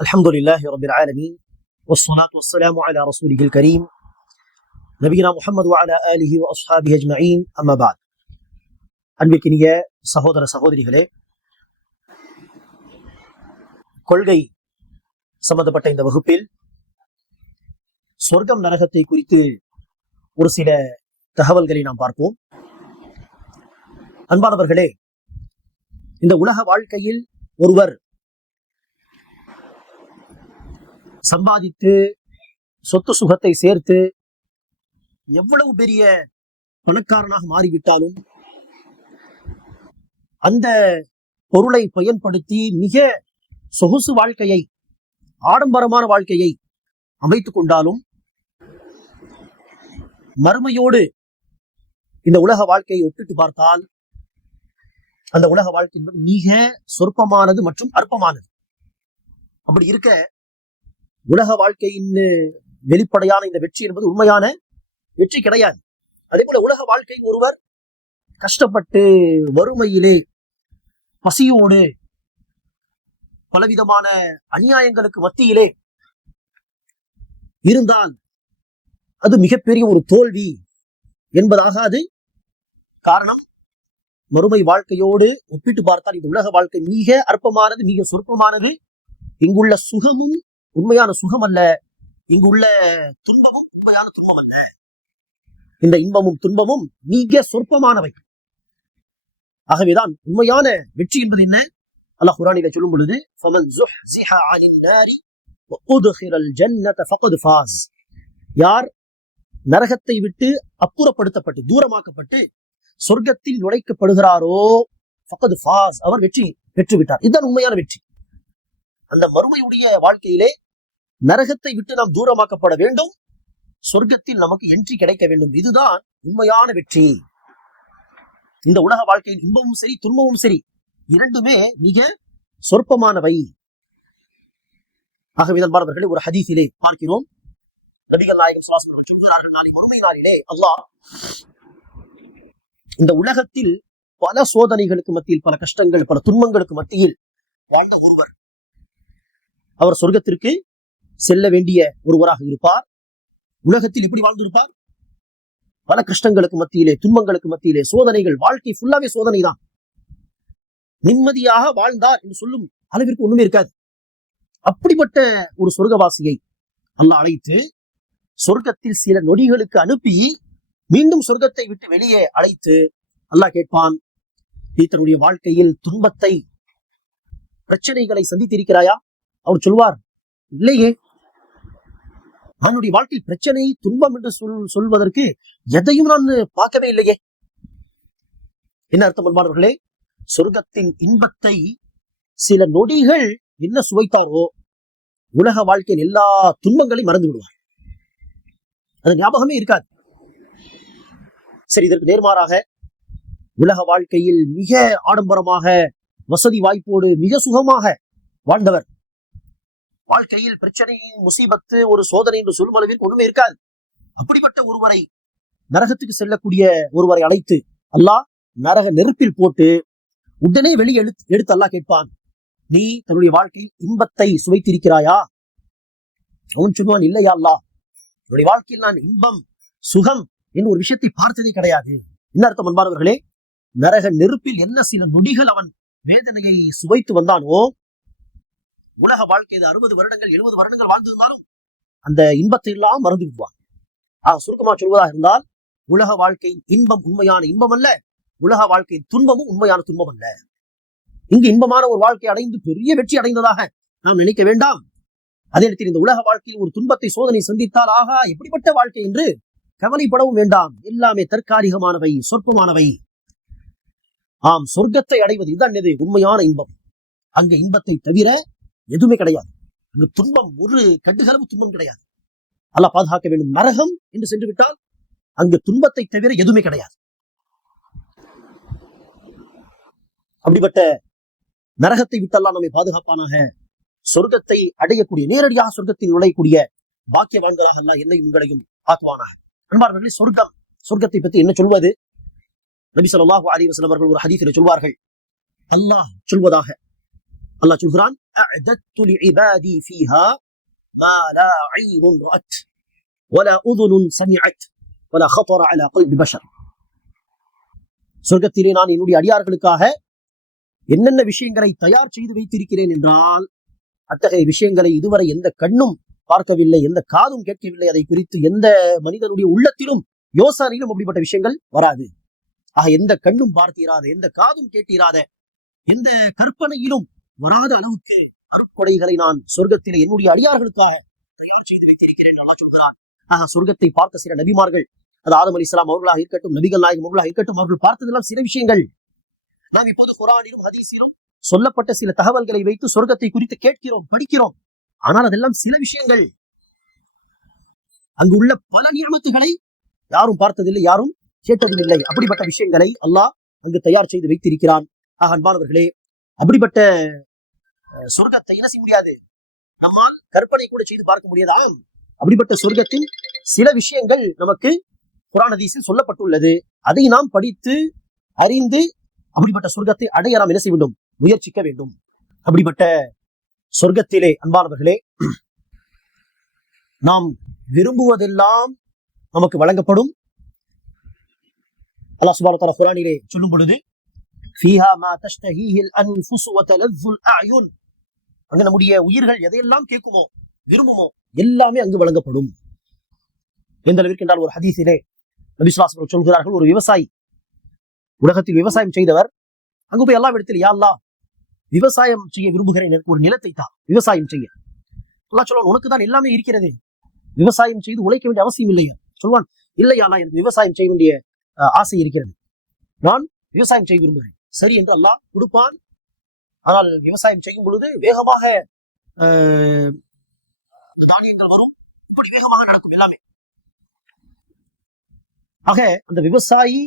الحمد لله رب العالمين والصلاة والسلام على رسوله الكريم نبينا محمد وعلى آله وأصحابه أجمعين أما بعد அன்பிற்கினிய சகோதர சகோதரிகளே கொள்கை சம்பந்தப்பட்ட இந்த வகுப்பில் சொர்க்கம் நரகத்தை குறித்து ஒரு சில தகவல்களை நாம் பார்ப்போம் அன்பானவர்களே இந்த உலக வாழ்க்கையில் ஒருவர் சம்பாதித்து சொத்து சுகத்தை சேர்த்து எவ்வளவு பெரிய பணக்காரனாக மாறிவிட்டாலும் அந்த பொருளை பயன்படுத்தி மிக சொகுசு வாழ்க்கையை ஆடம்பரமான வாழ்க்கையை அமைத்துக் கொண்டாலும் மறுமையோடு இந்த உலக வாழ்க்கையை ஒப்பிட்டு பார்த்தால் அந்த உலக வாழ்க்கை என்பது மிக சொற்பமானது மற்றும் அற்பமானது. அப்படி இருக்க உலக வாழ்க்கையின் வெளிப்படையான இந்த வெற்றி என்பது உண்மையான வெற்றி கிடையாது. அதே போல உலக வாழ்க்கை ஒருவர் கஷ்டப்பட்டு வறுமையிலே பசியோடு பலவிதமான அநியாயங்களுக்கு மத்தியிலே இருந்தால் அது மிகப்பெரிய ஒரு தோல்வி என்பதாக அது காரணம். மறுமை வாழ்க்கையோடு ஒப்பிட்டு பார்த்தால் இந்த உலக வாழ்க்கை மிக அற்பமானது மிக சொற்பமானது. இங்குள்ள சுகமும் உண்மையான சுகம் அல்ல இங்கு உள்ள துன்பமும் உண்மையான துன்பம் அல்ல இந்த இன்பமும் துன்பமும் மிக சொற்பமானவை. ஆகவேதான் உண்மையான வெற்றி என்பது என்ன? அல்லாஹ் குரானில சொல்லும் பொழுது யார் நரகத்தை விட்டு அப்புறப்படுத்தப்பட்டு தூரமாக்கப்பட்டு சொர்க்கத்தில் நுழைக்கப்படுகிறாரோ ஃபகது ஃபாஸ் அவர் வெற்றி பெற்றுவிட்டார். இதுதான் உண்மையான வெற்றி. அந்த மறுமையுடைய வாழ்க்கையிலே நரகத்தை விட்டு நாம் தூரமாக்கப்பட வேண்டும். சொர்க்கத்தில் நமக்கு என்ட்ரி கிடைக்க வேண்டும். இதுதான் உண்மையான வெற்றி. இந்த உலக வாழ்க்கையின் இன்பமும் சரி துன்பமும் சரி இரண்டுமே மிக சொற்பமானவை. ஆகவே மாணவர்களை ஒரு ஹதீஸிலே பார்க்கிறோம். நபிகள் நாயகம் சுவாசம் அவர்கள் சொல்கிறார்கள் நாளை ஒருமை நாளிலே அல்லாஹ் இந்த உலகத்தில் பல சோதனைகளுக்கு மத்தியில் பல கஷ்டங்கள் பல துன்பங்களுக்கு மத்தியில் வாழ்ந்த ஒருவர். அவர் சொர்க்கத்திற்கு செல்ல வேண்டிய ஒருவராக இருப்பார். உலகத்தில் இப்படி வாழ்ந்திருப்பார்? பல கஷ்டங்களுக்கு மத்தியிலே துன்பங்களுக்கு மத்தியிலே சோதனைகள் வாழ்க்கை ஃபுல்லாவே சோதனை தான் நிம்மதியாக வாழ்ந்தார் என்று சொல்லும் அளவிற்கு ஒண்ணுமே இருக்காது. அப்படிப்பட்ட ஒரு சொர்க்கவாசியை அல்லாஹ் அழைத்து சொர்க்கத்தில் சில நொடிகளுக்கு அனுப்பி மீண்டும் சொர்க்கத்தை விட்டு வெளியே அழைத்து அல்லாஹ் கேட்பான் நீ தன்னுடைய வாழ்க்கையில் துன்பத்தை பிரச்சனைகளை சந்தித்திருக்கிறாயா? அவர் சொல்வார் இல்லையே அவனுடைய வாழ்க்கையில் பிரச்சனை துன்பம் என்று சொல் சொல்வதற்கு எதையும் நான் பார்க்கவே இல்லையே. என்ன அர்த்தம் அன்பானவர்களே? சொர்க்கத்தின் இன்பத்தை சில நொடிகள் என்ன சுவைத்தாரோ உலக வாழ்க்கையின் எல்லா துன்பங்களையும் மறந்து விடுவார். அது ஞாபகமே இருக்காது. சரி இதற்கு நேர்மாறாக உலக வாழ்க்கையில் மிக ஆடம்பரமாக வசதி வாய்ப்போடு மிக சுகமாக வாழ்ந்தவர் வாழ்க்கையில் பிரச்சனை முசீபத்து ஒரு சோதனை என்று சொல்லும் அளவிற்கு ஒண்ணுமே இருக்காது. அப்படிப்பட்ட ஒருவரை நரகத்துக்கு செல்லக்கூடிய ஒருவரை அழைத்து அல்லாஹ் நரக நெருப்பில் போட்டு உடனே வெளியே எடுத்து எடுத்து அல்லாஹ் கேட்பான் நீ தன்னுடைய வாழ்க்கையில் இன்பத்தை சுவைத்திருக்கிறாயா? அவன் சொல்லுவான் இல்லையா அல்லாஹ். என்னுடைய வாழ்க்கையில் நான் இன்பம் சுகம் என்று ஒரு விஷயத்தை பார்த்ததே கிடையாது. என்ன அர்த்தம் அன்பானவர்களே? நரக நெருப்பில் என்ன சில நொடிகள் அவன் வேதனையை சுவைத்து வந்தானோ உலக வாழ்க்கை அறுபது வருடங்கள் எழுபது வருடங்கள் வாழ்ந்திருந்தாலும் அந்த இன்பத்தை எல்லாம் மறந்து விடுவான் ஆக சுருக்கமா சொல்வதாக இருந்தால் உலக வாழ்க்கையின் இன்பம் உண்மையான இன்பம் அல்ல உலக வாழ்க்கையின் துன்பமும் உண்மையான துன்பம் அல்ல. இங்கு இன்பமான ஒரு வாழ்க்கை அடைந்து பெரிய வெற்றி அடைந்ததாக நாம் நினைக்க வேண்டாம். அதே நேரத்தில் இந்த உலக வாழ்க்கையில் ஒரு துன்பத்தை சோதனை சந்தித்தால் ஆகா எப்படிப்பட்ட வாழ்க்கை என்று கவலைப்படவும் வேண்டாம். எல்லாமே தற்காலிகமானவை சொற்பமானவை. ஆம் சொர்க்கத்தை அடைவது இதுதான் உண்மையான இன்பம். அங்க இன்பத்தை தவிர எதுவுமே கிடையாது. அங்கு துன்பம் ஒரு கட்டுகளவு துன்பம் கிடையாது. அல்ல பாதுகாக்க வேண்டும். நரகம் என்று சென்று விட்டால் அங்கு துன்பத்தை தவிர எதுவுமே கிடையாது. அப்படிப்பட்ட நரகத்தை விட்டெல்லாம் நம்மை பாதுகாப்பானாக சொர்க்கத்தை அடையக்கூடிய நேரடியாக சொர்க்கத்தில் நுழையக்கூடிய பாக்கியவான்களாக அல்ல என்னையும் உங்களையும் ஆக்குவானாக. அன்பார்களே சொர்க்கம் சொர்க்கத்தை பற்றி என்ன சொல்வது? நபி சொல்லாஹு அலைஹி அவர்கள் ஒரு ஹதீசில் சொல்வார்கள். அல்லாஹ் சொல்வதாக. அல்லாஹ் சொல்கிறான் சொர்க்கத்திலே நான் என்னுடைய அடியார்களுக்காக என்னென்ன விஷயங்களை தயார் செய்து வைத்திருக்கிறேன் என்றால் அத்தகைய விஷயங்களை இதுவரை எந்த கண்ணும் பார்க்கவில்லை எந்த காதும் கேட்கவில்லை அதை குறித்து எந்த மனிதனுடைய உள்ளத்திலும் யோசனையிலும் அப்படிப்பட்ட விஷயங்கள் வராது. ஆக எந்த கண்ணும் பார்த்திராத எந்த காதும் கேட்டீராத எந்த கற்பனையிலும் வராத அளவுக்கு அருட்கொடைகளை நான் சொர்க்கத்திலே என்னுடைய அடியார்களுக்காக தயார் செய்து வைத்திருக்கிறேன். நல்லா சொல்கிறார் ஆக சொர்க்கத்தை பார்த்த சில நபிமார்கள் அது ஆதம் அலி இஸ்லாம் அவர்களாக இருக்கட்டும் நபிகள் நாயகம் அவர்களாக இருக்கட்டும் அவர்கள் பார்த்ததெல்லாம் சில விஷயங்கள். நாம் இப்போது குரானிலும் ஹதீஸிலும் சொல்லப்பட்ட சில தகவல்களை வைத்து சொர்க்கத்தை குறித்து கேட்கிறோம் படிக்கிறோம். ஆனால் அதெல்லாம் சில விஷயங்கள். அங்கு உள்ள பல நியமத்துகளை யாரும் பார்த்ததில்லை யாரும் கேட்டதும் இல்லை அப்படிப்பட்ட விஷயங்களை அல்லாஹ் அங்கு தயார் செய்து வைத்திருக்கிறான். ஆக அன்பானவர்களே அப்படிப்பட்ட சொர்க்கத்தை என்ன செய்ய முடியாது? நம்மால் கற்பனை கூட செய்து பார்க்க முடியாதா அப்படிப்பட்ட சொர்க்கத்தில் சில விஷயங்கள் நமக்கு குரான் ஹதீஸில் சொல்லப்பட்டுள்ளது. அதை நாம் படித்து அறிந்து அப்படிப்பட்ட சொர்க்கத்தை அடைய நாம் என்ன செய்ய வேண்டும்? முயற்சிக்க வேண்டும். அப்படிப்பட்ட சொர்க்கத்திலே அன்பானவர்களே நாம் விரும்புவதெல்லாம் நமக்கு வழங்கப்படும். அல்லாஹ் சுப்ஹானஹு வ தஆலா சொல்லும் பொழுது ஃபீஹா மா தஷ்தஹீஹில் அன்ஃபுஸ் வ தலzzுல் அயுன். அங்க நம்முடைய உயிர்கள் எதையெல்லாம் கேட்குமோ விரும்புமோ எல்லாமே அங்கு வழங்கப்படும். எந்த அளவிற்கு என்றால் ஒரு ஹதீஸிலே நபிசுவாசம் சொல்கிறார்கள் ஒரு விவசாயி உலகத்தில் விவசாயம் செய்தவர் அங்கு போய் எல்லா இடத்தில் யாழ்லா விவசாயம் செய்ய விரும்புகிறேன் எனக்கு ஒரு நிலத்தை தான் விவசாயம் செய்ய. எல்லாம் சொல்லுவான் உனக்கு தான் எல்லாமே இருக்கிறது. விவசாயம் செய்து உழைக்க வேண்டிய அவசியம் இல்லையா. சொல்வான் இல்லையா நான் எனக்கு விவசாயம் செய்ய வேண்டிய அஹ், ஆசை இருக்கிறது. நான் விவசாயம் செய்ய விரும்புகிறேன். சரி என்று அல்லாஹ் கொடுப்பான் ஆனால் விவசாயம் செய்யும் பொழுது வேகமாக தானியங்கள் வரும். இப்படி வேகமாக நடக்கும் எல்லாமே. ஆக அந்த விவசாயி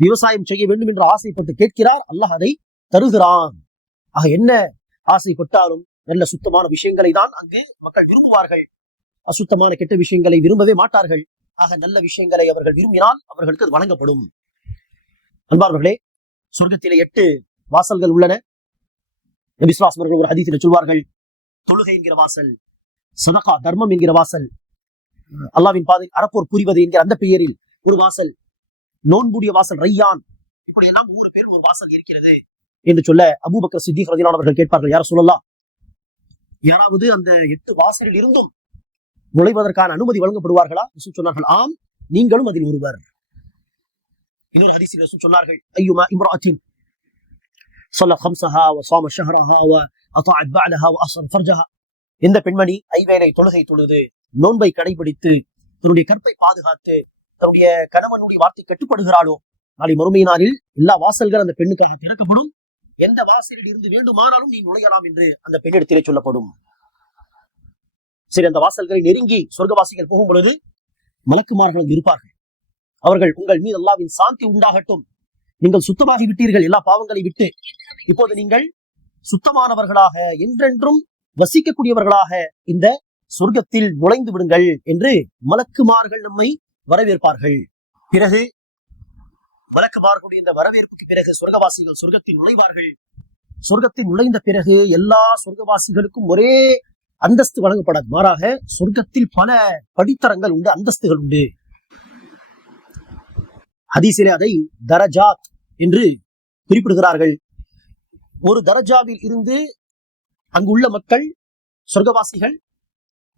விவசாயம் செய்ய வேண்டும் என்று ஆசைப்பட்டு கேட்கிறார். அல்லாஹ் அதை தருகிறான். ஆக என்ன ஆசைப்பட்டாலும் நல்ல சுத்தமான விஷயங்களை தான் அங்கு மக்கள் விரும்புவார்கள். அசுத்தமான கெட்ட விஷயங்களை விரும்பவே மாட்டார்கள். ஆக நல்ல விஷயங்களை அவர்கள் விரும்பினால் அவர்களுக்கு அது வழங்கப்படும். அன்பார்களே சொர்க்கத்திலே எட்டு வாசல்கள் உள்ளன. நபி ஒரு ஹதீஸில் சொல்வார்கள் தொழுகை என்கிற வாசல் சதகா தர்மம் என்கிற வாசல் அல்லாவின் பாதை அறப்போர் புரிவது என்கிற அந்த பெயரில் ஒரு வாசல் நோன்புடைய வாசல் ரையான் இப்படி எல்லாம் நூறு பேர் ஒரு வாசல் இருக்கிறது என்று சொல்ல அபூபக்கர் சித்திக் ரதிலான் கேட்பார்கள் யார சொல்லலாம் யாராவது அந்த எட்டு வாசலில் இருந்தும் நுழைவதற்கான அனுமதி வழங்கப்படுவார்களா? சொன்னார்கள் ஆம் நீங்களும் அதில் ஒருவர். இன்னொரு ஹரிசி சொன்னார்கள் ஐயுமா இம்ராத்தின் சொல்ல ஹம்சஹா சாம ஷஹரஹா அத்தாத் பஅலஹா அசன் ஃபர்ஜஹா இந்த பெண்மணி ஐவேளை தொழுகை தொழுது நோன்பை கடைபிடித்து தன்னுடைய கற்பை பாதுகாத்து தன்னுடைய கணவனுடைய வார்த்தை கட்டுப்படுகிறாளோ? நாளை மறுமையினாரில் எல்லா வாசல்கள் அந்த பெண்ணுக்காக திறக்கப்படும். எந்த வாசலில் இருந்து வேண்டுமானாலும் நீ நுழையலாம் என்று அந்த பெண்ணிடத்திலே சொல்லப்படும். சரி அந்த வாசல்களை நெருங்கி சொர்க்கவாசிகள் போகும் பொழுது மலக்குமார்கள் இருப்பார்கள். அவர்கள் உங்கள் மீது அல்லாவின் சாந்தி உண்டாகட்டும். நீங்கள் சுத்தமாகி விட்டீர்கள் எல்லா பாவங்களை விட்டு இப்போது நீங்கள் சுத்தமானவர்களாக என்றென்றும் வசிக்கக்கூடியவர்களாக இந்த சொர்க்கத்தில் நுழைந்து விடுங்கள் என்று மலக்குமார்கள் நம்மை வரவேற்பார்கள். பிறகு மலக்குமார்களுடைய இந்த வரவேற்புக்கு பிறகு சொர்க்கவாசிகள் சொர்க்கத்தில் நுழைவார்கள். சொர்க்கத்தில் நுழைந்த பிறகு எல்லா சொர்க்கவாசிகளுக்கும் ஒரே அந்தஸ்து வழங்கப்படாது. மாறாக சொர்க்கத்தில் பல படித்தரங்கள் உண்டு அந்தஸ்துகள் உண்டு. ஹதீஸிலே அதை தரஜாத் என்று குறிப்பிடுகிறார்கள். ஒரு தரஜாவில் இருந்து அங்குள்ள மக்கள் சொர்க்கவாசிகள்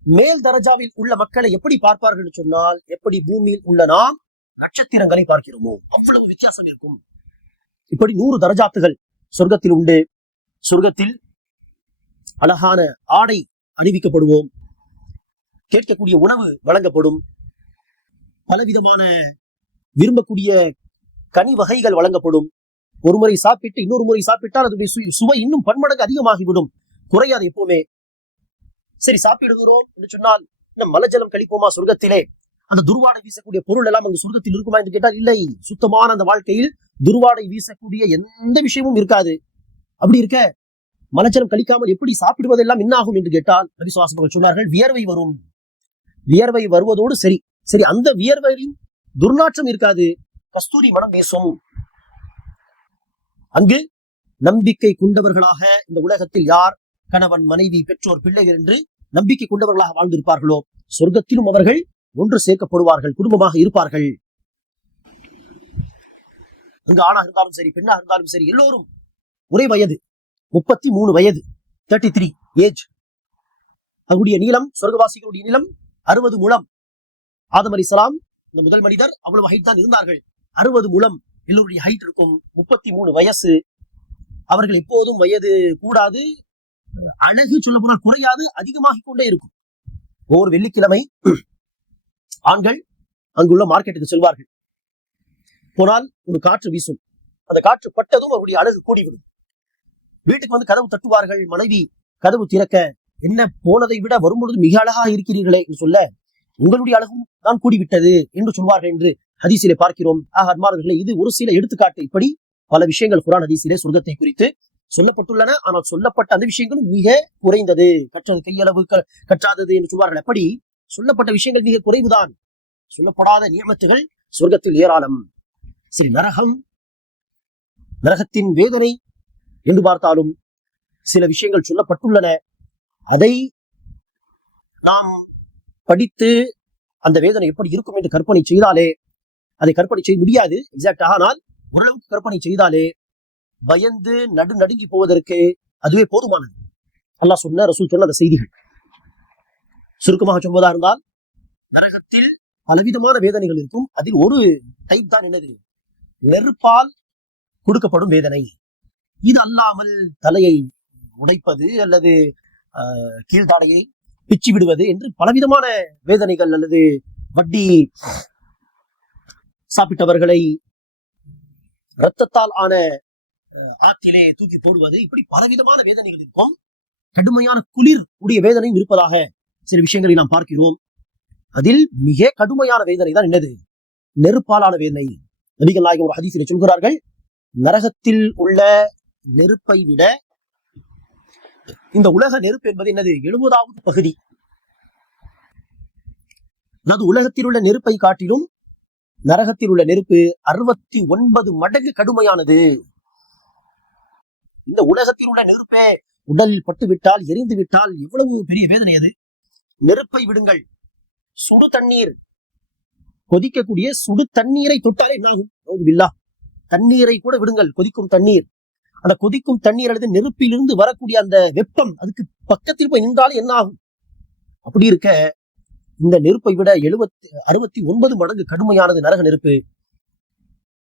மேல் தரஜாவில் உள்ள மக்களை எப்படி பார்ப்பார்கள் என்று சொன்னால் எப்படி பூமியில் உள்ள நாம் நட்சத்திரங்களை பார்க்கிறோமோ அவ்வளவு வித்தியாசம் இருக்கும். இப்படி நூறு தரஜாத்துகள் சொர்க்கத்தில் உண்டு. சொர்க்கத்தில் அழகான ஆடை அணிவிக்கப்படுவோம். கேட்கக்கூடிய உணவு வழங்கப்படும். பலவிதமான விரும்பக்கூடிய கனி வகைகள் வழங்கப்படும். ஒரு முறை சாப்பிட்டு இன்னொரு முறை சாப்பிட்டால் அதனுடைய சுவை இன்னும் பன்மடங்கு அதிகமாகிவிடும். குறையாது எப்பவுமே. சரி சாப்பிடுகிறோம் என்று சொன்னால் மலஜலம் கழிப்போமா சொர்க்கத்திலே? அந்த துர்வாடை வீசக்கூடிய பொருள் எல்லாம் அங்கு சொர்க்கத்தில் இருக்குமா என்று கேட்டால் இல்லை. சுத்தமான அந்த வாழ்க்கையில் துர்வாடை வீசக்கூடிய எந்த விஷயமும் இருக்காது. அப்படி இருக்க மலஜலம் கழிக்காமல் எப்படி சாப்பிடுவதெல்லாம் என்ன ஆகும் என்று கேட்டால் நபி சொன்னார்கள் வியர்வை வரும். வியர்வை வருவதோடு சரி சரி அந்த வியர்வையின் துர்நாற்றம் இருக்காது. கஸ்தூரி மனம் வீசும். அங்கு நம்பிக்கை கொண்டவர்களாக இந்த உலகத்தில் யார்? கணவன் மனைவி பெற்றோர் பிள்ளைகள் என்று நம்பிக்கை கொண்டவர்களாக வாழ்ந்திருப்பார்களோ? சொர்க்கத்திலும் அவர்கள் ஒன்று சேர்க்கப்படுவார்கள் குடும்பமாக இருப்பார்கள். அங்கு ஆணாக இருந்தாலும் சரி பெண்ணாக இருந்தாலும் சரி எல்லோரும் ஒரே வயது முப்பத்தி மூணு வயது தேர்ட்டி த்ரீ ஏஜ் அவருடைய நீளம் சொர்க்கவாசிகளுடைய நீளம் அறுபது முழம். ஆதம் அலிசலாம் இந்த முதல் மனிதர் அவ்வளவு ஹைட் தான் இருந்தார்கள். அறுபது முழம். எல்லோருடைய ஹைட் இருக்கும். முப்பத்தி மூணு வயசு. அவர்கள் எப்போதும் வயது கூடாது. அழகு சொல்ல போனால் குறையாது. அதிகமாகிக் கொண்டே இருக்கும். ஒவ்வொரு வெள்ளிக்கிழமை ஆண்கள் அங்குள்ள மார்க்கெட்டுக்கு செல்வார்கள். போனால் ஒரு காற்று வீசும். அந்த காற்று பட்டதும் அவருடைய அழகு கூடிவிடும். வீட்டுக்கு வந்து கதவு தட்டுவார்கள். மனைவி கதவு திறக்க என்ன போனதை விட வரும்பொழுது மிக அழகாக இருக்கிறீர்களே என்று சொல்ல உங்களுடைய அழகும் தான் கூடிவிட்டது என்று சொல்வார்கள் என்று ஹதீசிலே பார்க்கிறோம். ஆக இது ஒரு சில எடுத்துக்காட்டு. இப்படி பல விஷயங்கள் குரான் ஹதீசிலே சொர்க்கத்தை குறித்து சொல்லப்பட்டுள்ளன. ஆனால் சொல்லப்பட்ட அந்த விஷயங்களும் மிக குறைந்தது. கற்றது கையளவு க- கற்றாதது என்று சொல்வார்கள். அப்படி சொல்லப்பட்ட விஷயங்கள் மிக குறைவுதான். சொல்லப்படாத நியமத்துகள் சொர்க்கத்தில் ஏராளம். சரி நரகம் நரகத்தின் வேதனை என்று பார்த்தாலும் சில விஷயங்கள் சொல்லப்பட்டுள்ளன. அதை நாம் படித்து அந்த வேதனை எப்படி இருக்கும் என்று கற்பனை செய்தாலே அதை கற்பனை செய்ய முடியாது. எக்ஸாக்ட் ஆனால் ஓரளவுக்கு கற்பனை செய்தாலே பயந்து நடு நடுங்கி போவதற்கு அதுவே போதுமானது. அல்லாஹ் சொன்ன ரசூல் சொன்ன அந்த செய்திகள். சுருக்கமாக சொல்வதா இருந்தால் நரகத்தில் பலவிதமான வேதனைகள் இருக்கும். அதில் ஒரு டைப் தான் என்னது? நெருப்பால் கொடுக்கப்படும் வேதனை. இது அல்லாமல் தலையை உடைப்பது அல்லது ஆஹ், கீழ்தாடையை பிச்சு விடுவது என்று பலவிதமான வேதனைகள் அல்லது வட்டி சாப்பிட்டவர்களை இரத்தத்தால் ஆன ஆத்திலே தூக்கி போடுவது இப்படி பலவிதமான வேதனைகள் இருக்கும். கடுமையான குளிர் உடைய வேதனையும் இருப்பதாக சில விஷயங்களை நாம் பார்க்கிறோம். அதில் மிக கடுமையான வேதனை தான் என்னது? நெருப்பாலான வேதனை. நபிகள் நாயகம் ஒரு ஹதீசிலே சொல்கிறார்கள் நரகத்தில் உள்ள நெருப்பை விட இந்த உலக நெருப்பு என்பது என்னது? எழுபதாவது பகுதி. அதாவது உலகத்தில் உள்ள நெருப்பை காட்டிலும் நரகத்தில் உள்ள நெருப்பு அறுபத்தி ஒன்பது மடங்கு கடுமையானது. இந்த உலகத்தில் உள்ள நெருப்பே உடல் பட்டு விட்டால் எரிந்து விட்டால் எவ்வளவு பெரிய வேதனை அது. நெருப்பை விடுங்கள். சுடு தண்ணீர். கொதிக்கக்கூடிய சுடு தண்ணீரை தொட்டாலே என்ன ஆகும் தண்ணீரை கூட விடுங்கள் கொதிக்கும் தண்ணீர். அந்த கொதிக்கும் தண்ணீர் அல்லது நெருப்பிலிருந்து வரக்கூடிய அந்த வெப்பம் அதுக்கு பக்கத்தில் போய் நின்றாலும் என்ன ஆகும் அப்படி இருக்க இந்த நெருப்பை விட எழுபத்தி அறுபத்தி ஒன்பது மடங்கு கடுமையானது நரக நெருப்பு.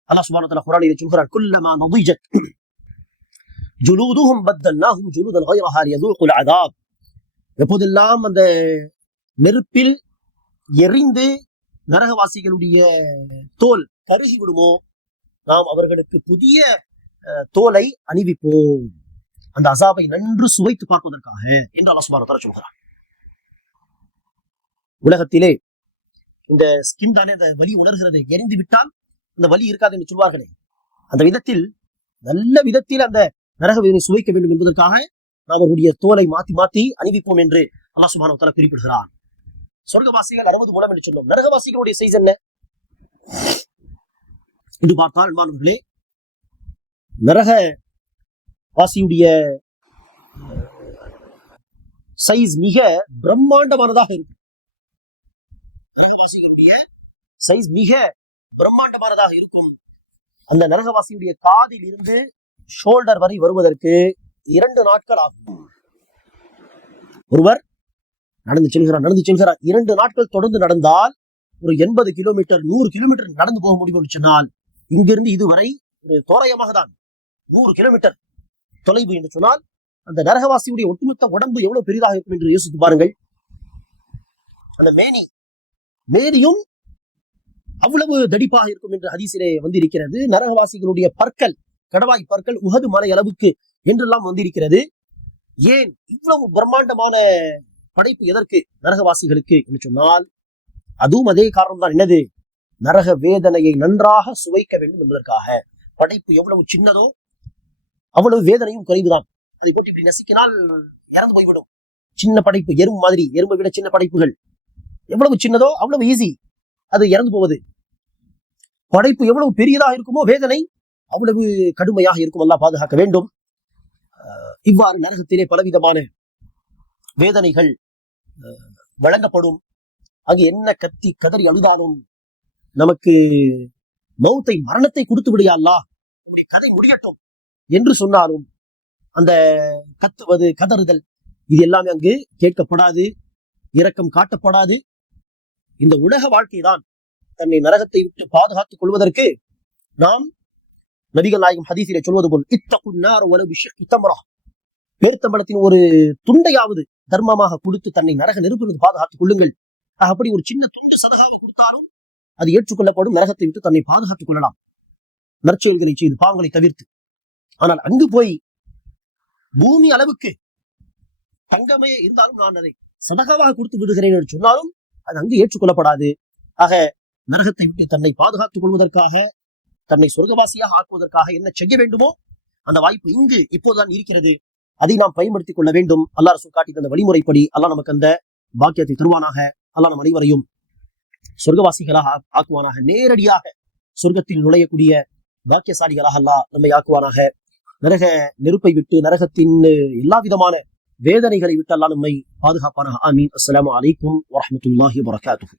அல்லாஹ் சுபானத்துல குரானிலே சொல்கிறார் குல்லமா நொபுஜத் ஜுலூதுஹும் பத்தல்லாஹும் ஜுலூதன் ஹைரஹார் யதுல் அதாப். எப்போதெல்லாம் அந்த நெருப்பில் எரிந்து நரகவாசிகளுடைய தோல் கருகி விடுமோ நாம் அவர்களுக்கு புதிய தோலை அணிவிப்போம். அந்த அசாபை நன்று சுவைத்து பார்ப்பதற்காக என்று அல்லாஹ் சுபானத்தர சொல்கிறான். உலகத்திலே இந்த ஸ்கின் தானே அந்த வலி உணர்கிறது எரிந்து விட்டால் அந்த வலி இருக்காது என்று சொல்வார்களே. அந்த விதத்தில் நல்ல விதத்தில் அந்த நரக வேதனை சுவைக்க வேண்டும் என்பதற்காக நாம் அவர்களுடைய தோலை மாத்தி மாத்தி அணிவிப்போம் என்று அல்லா சுப்ஹானஹு வ தஆலா குறிப்பிடுகிறார் சொர்க்கவாசிகள் அறுபது மூலம் என்று சொல்லும் நரகவாசிகளுடைய சைஸ் என்ன? என்று பார்த்தால் மாணவர்களே நரக வாசியுடைய சைஸ் மிக பிரம்மாண்டமானதாக இருக்கும். நரகவாசிகளுடைய சைஸ் மிக பிரம்மாண்டமானதாக இருக்கும். அந்த நரகவாசியுடைய காதில் இருந்து ஷோல்டர் வரை வருவதற்கு இரண்டு நாட்கள் ஆகும். ஒருவர் நடந்து செல்கிறார் நடந்து செல்கிறார். இரண்டு நாட்கள் தொடர்ந்து நடந்தால் ஒரு எண்பது கிலோமீட்டர் நூறு கிலோமீட்டர் நடந்து போக முடியும்னு சொன்னால் இங்கிருந்து இதுவரை ஒரு தோராயமாக தான் நூறு கிலோமீட்டர் தொலைவு என்று சொன்னால் அந்த நரகவாசியுடைய ஒட்டுமொத்த உடம்பு எவ்வளவு பெரிதாக இருக்கும் என்று யோசித்து பாருங்கள். அந்த மேனி மேரியும் அவ்வளவு தடிப்பாக இருக்கும் என்று ஹதீஸிலே வந்திருக்கிறது. நரகவாசிகளுடைய பற்கள் கடவாய் பற்கள் உகது மலை அளவுக்கு என்றெல்லாம் வந்திருக்கிறது. ஏன் இவ்வளவு பிரம்மாண்டமான படைப்பு எதற்கு நரகவாசிகளுக்கு என்று சொன்னால் அதுவும் அதே காரணம் தான் என்னது? நரக வேதனையை நன்றாக சுவைக்க வேண்டும் என்பதற்காக. படைப்பு எவ்வளவு சின்னதோ அவ்வளவு வேதனையும் குறைவுதான். அதை போட்டு இப்படி நசுக்கினால் இறந்து போய்விடும். சின்ன படைப்பு எறும்பு மாதிரி. எறும்பை விட சின்ன படைப்புகள். எவ்வளவு சின்னதோ அவ்வளவு ஈஸி அது இறந்து போவது. படைப்பு எவ்வளவு பெரியதாக இருக்குமோ வேதனை அவ்வளவு கடுமையாக இருக்கும். அல்லாஹ் பாதுகாக்க வேண்டும். இவ்வாறு நரகத்திலே பலவிதமான வேதனைகள் அஹ், வழங்கப்படும். அங்கு என்ன கத்தி கதறி அழுதாலும் நமக்கு மௌத்தை மரணத்தை கொடுத்து விடியா உங்களுடைய கதை முடியட்டும் என்று சொன்னாலும் அந்த கத்துவது கதறுதல் இது எல்லாமே அங்கு கேட்கப்படாது இரக்கம் காட்டப்படாது. இந்த உலக வாழ்க்கைதான் தன்னை நரகத்தை விட்டு பாதுகாத்துக் கொள்வதற்கு நாம் நபிகள் நாயகம் ஹதீசிலே சொல்வது போல் இத்தகுன்னார் உலகு இத்தமரா பேர்த்தம்பளத்தின் ஒரு துண்டையாவது தர்மமாக கொடுத்து தன்னை நரக நெருப்பிலிருந்து பாதுகாத்துக் கொள்ளுங்கள். அப்படி ஒரு சின்ன துண்டு சதகாவை கொடுத்தாலும் அது ஏற்றுக்கொள்ளப்படும். நரகத்தை விட்டு தன்னை பாதுகாத்துக் கொள்ளலாம். நற்செயல்களை செய்து பாவங்களை தவிர்த்து. ஆனால் அங்கு போய் பூமி அளவுக்கு தங்கமே இருந்தாலும் நான் அதை சதகாவாக கொடுத்து விடுகிறேன் என்று சொன்னாலும் அது அங்கு ஏற்றுக்கொள்ளப்படாது. ஆக நரகத்தை விட்டு தன்னை பாதுகாத்துக் கொள்வதற்காக தன்னை சொர்க்கவாசியாக ஆக்குவதற்காக என்ன செய்ய வேண்டுமோ அந்த வாய்ப்பு இங்கு இப்போதுதான் இருக்கிறது. அதை நாம் பயன்படுத்திக் கொள்ள வேண்டும். அல்லா ரசூல் காட்டி தந்த வழிமுறைப்படி அல்லாஹ் நமக்கு அந்த பாக்கியத்தை தருவானாக. அல்லாஹ் நம் அனைவரையும் சொர்க்கவாசிகளாக ஆ- ஆக்குவானாக. நேரடியாக சொர்க்கத்தில் நுழையக்கூடிய பாக்கியசாலிகளாக அல்லாஹ் நம்மை ஆக்குவானாக. நரக நெருப்பை விட்டு நரகத்தின் எல்லா விதமான வேதனைகளை விட்டு அல்லாஹ் நம்மை பாதுகாப்பானாக ஆமீன் அஸ்ஸலாமு அலைக்கும் வரஹ்மத்துல்லாஹி வபரகாத்துஹு